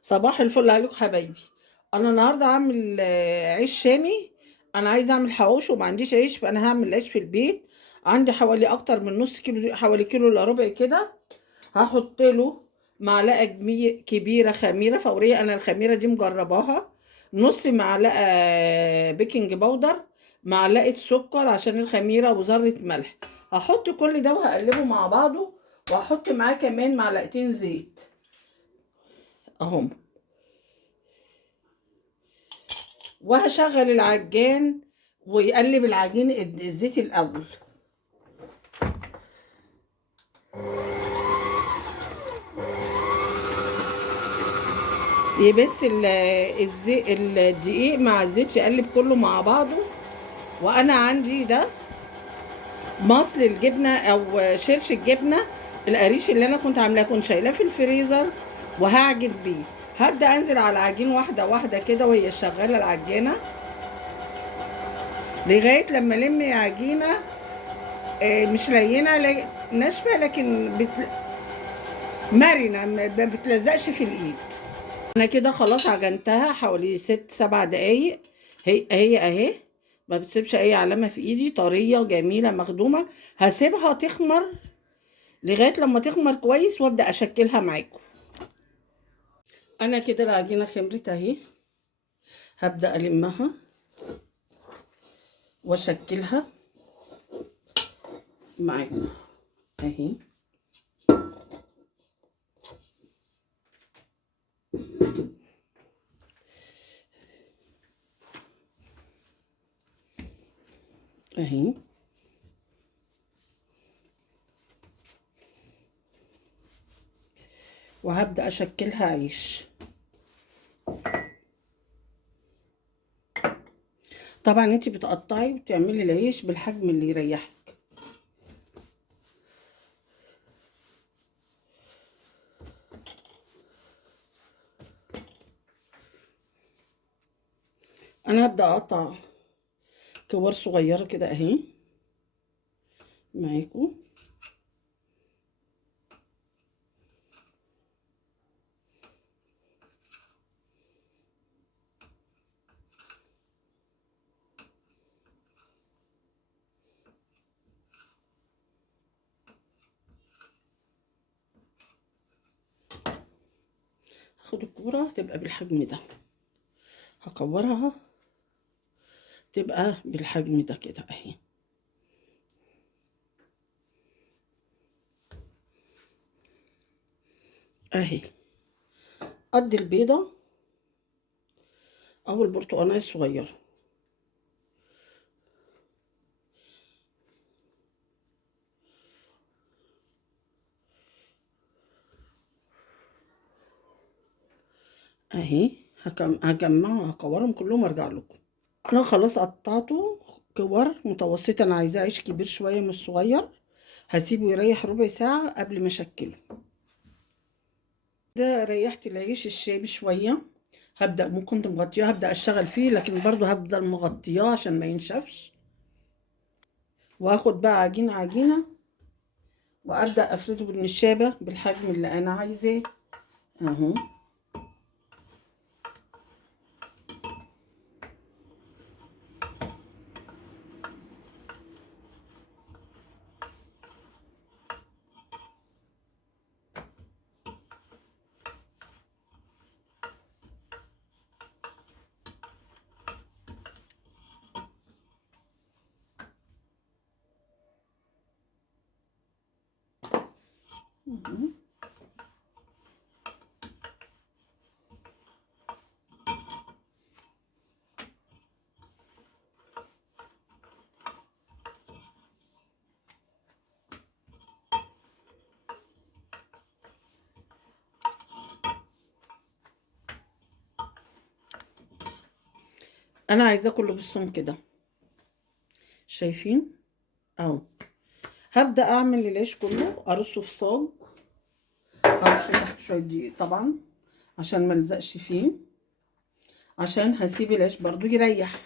صباح الفل عليكم حبايبي. انا النهارده هعمل عيش شامي. انا عايزه اعمل حواوشي وما عنديش عيش، فانا هعمل عيش في البيت. عندي حوالي اكتر من نص كيلو، حوالي كيلو الا ربع كده. هحط له معلقه كبيره خميره فوريه، انا الخميره دي مجرباها. نص معلقه بيكنج باودر، معلقه سكر عشان الخميره، وذره ملح. هحط كل ده وهقلبه مع بعضه، وهحط معاه كمان معلقتين زيت اهم. وهشغل العجان ويقلب العجين الزيت الاول. يبس الدقيق مع الزيت، يقلب كله مع بعضه. وانا عندي ده مصل الجبنه او شرش الجبنه القريش اللي انا كنت عاملاه، كنت شايلاه في الفريزر وهعجن بيه. هبدا انزل على العجين واحده واحده كده وهي شغاله العجانه، لغايه لما الم عجينه مش لينه ناشفه، لكن مرنه، ما بتلزقش في الايد. انا كده خلاص عجنتها حوالي 6 7 دقايق. هي اهي، ما بتسيبش اي علامه في ايدي، طريه جميله مخدومه. هسيبها تخمر لغايه لما تخمر كويس وابدا اشكلها معاكم. انا كده العجينه خمرت اهي، هبدا المها واشكلها معاكم اهي. اهي وهبدا اشكلها عيش. طبعا انت بتقطعي وتعملي العيش بالحجم اللي يريحك. انا هبدا اقطع كور صغيره كده اهي معاكم. هاخد الكوره تبقى بالحجم ده، هكورها تبقى بالحجم ده كده اهي. اهي قد البيضه او البرتقانيه الصغيره. اهي هجمعهم هكورهم كلهم وارجع لكم. انا خلاص قطعته كور متوسطه، انا عايزاه عيش كبير شويه مش صغير. هسيبه يريح ربع ساعه قبل ما اشكله. ده ريحت العيش الشامي شويه، هبدا ممكن مغطياه، هبدا اشتغل فيه لكن برضو هفضل مغطياه عشان ما ينشفش. وهاخد بقى عجينه عجينه وابدا افرده بالنشابه بالحجم اللي انا عايزاه اهو. انا عايزاه كله بالسمك كده، شايفين اهو. هبدا اعمل العيش كله ارصه في صاج، هرش تحت شويه دقيق طبعا عشان ما الزقش فيه، عشان هسيب العيش برضو يريح.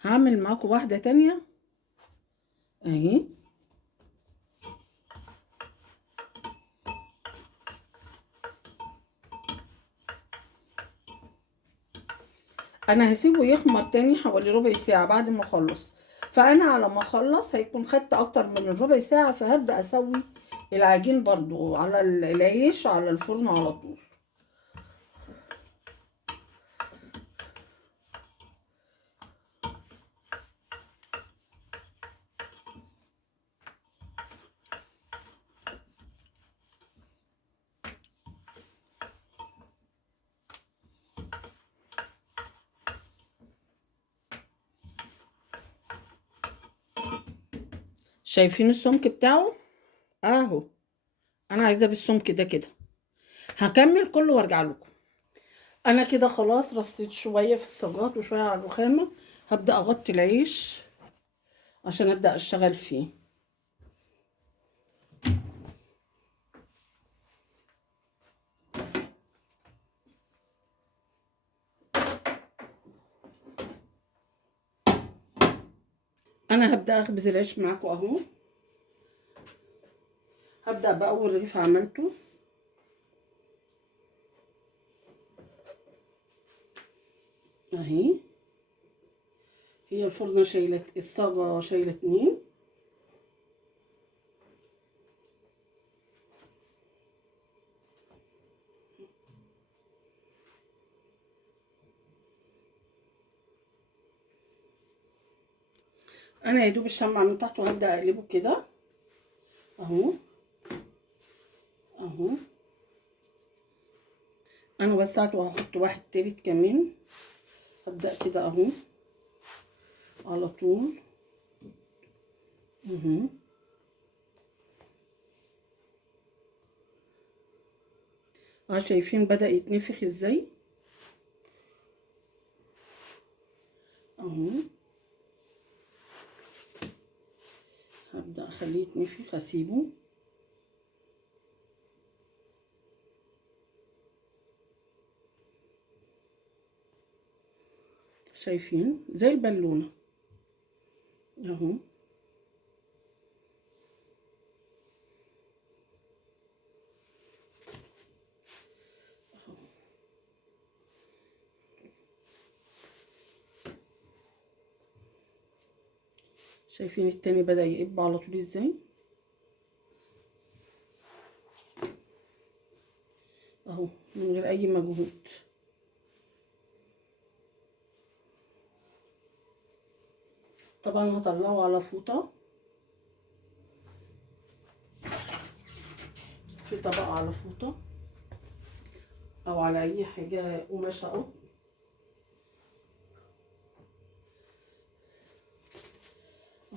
هعمل معاكم واحده تانية اهي. انا هسيبه يخمر تاني حوالي ربع ساعة بعد ما اخلص. فانا على ما اخلص هيكون خدت اكتر من الربع ساعة، فهبدأ اسوي العجين برضو على العيش على الفرن على طول. شايفين السمك بتاعه اهو؟ انا عايزاه بالسمك ده كده. هكمل كله وارجع لكم. انا كده خلاص رصيت شويه في الصاجات وشويه على الرخامه. هبدا اغطي العيش عشان ابدا اشتغل فيه. انا هبدا اخبز العيش معاكم اهو. هبدا باول رغيف عملته اهي. هي الفرنه شايله، الصاجه شايله 2. انا يا دوب الشمع من تحت وهبدا اقلبه كده اهو اهو. انا وسعت وهحط واحد تالت كمان. هبدا كده اهو على طول اهو. شايفين بدأ يتنفخ ازاي اهو. هبدأ اخليه يتنفخ اسيبه. شايفين زي البالونة اهو. شايفين التاني بدأ يقب على طول ازاي اهو، من غير اي مجهود. طبعا هطلعه على فوطة، في طبق على فوطة او على اي حاجة قماشة اهو.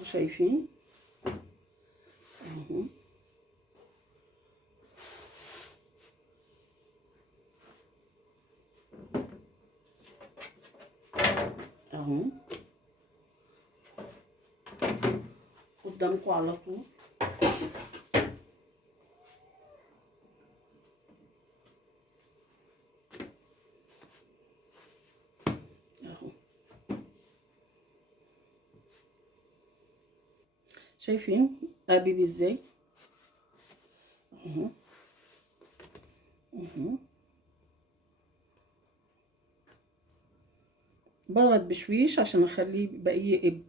شايفين اهو اهو قدامكم على طول اهو. شايفين قابب ازاي اهو اهو. بضغط بشويش عشان اخليه بقى يقب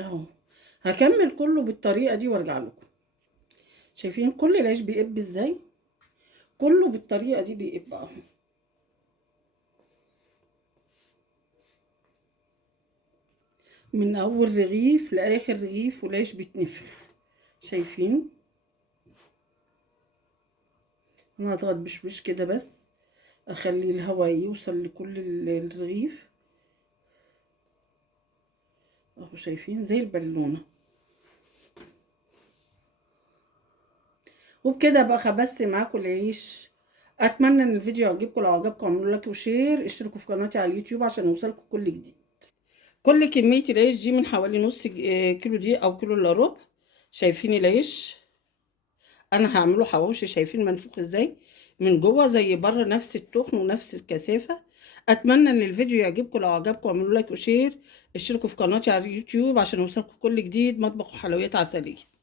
اهو. هكمل كله بالطريقة دي وارجع لكم. شايفين كل العيش بيقب ازاي؟ كله بالطريقة دي بيقب اهو. من اول رغيف لاخر رغيف والعيش بيتنفخ. شايفين؟ انا هضغط بشويش كده بس اخلي الهواء يوصل لكل الرغيف اهو. شايفين زي البالونة. وبكده بقى خبزت معاكم العيش. اتمنى ان الفيديو يعجبكم. لو عجبكم اعملوا لايك وشير، اشتركوا في قناتي على اليوتيوب عشان يوصلكم كل جديد. كل كمية العيش دي من حوالي نص كيلو دي او كيلو الا ربع. شايفين العيش؟ انا هعمله حواوشي. شايفين منفوخ ازاي من جوه زي بره، نفس التخن ونفس الكثافة. اتمنى ان الفيديو يعجبكم. لو عجبكم اعملوا لايك وشير، اشتركوا في قناتي على اليوتيوب عشان يوصلكم كل جديد. مطبخ وحلويات عسلية.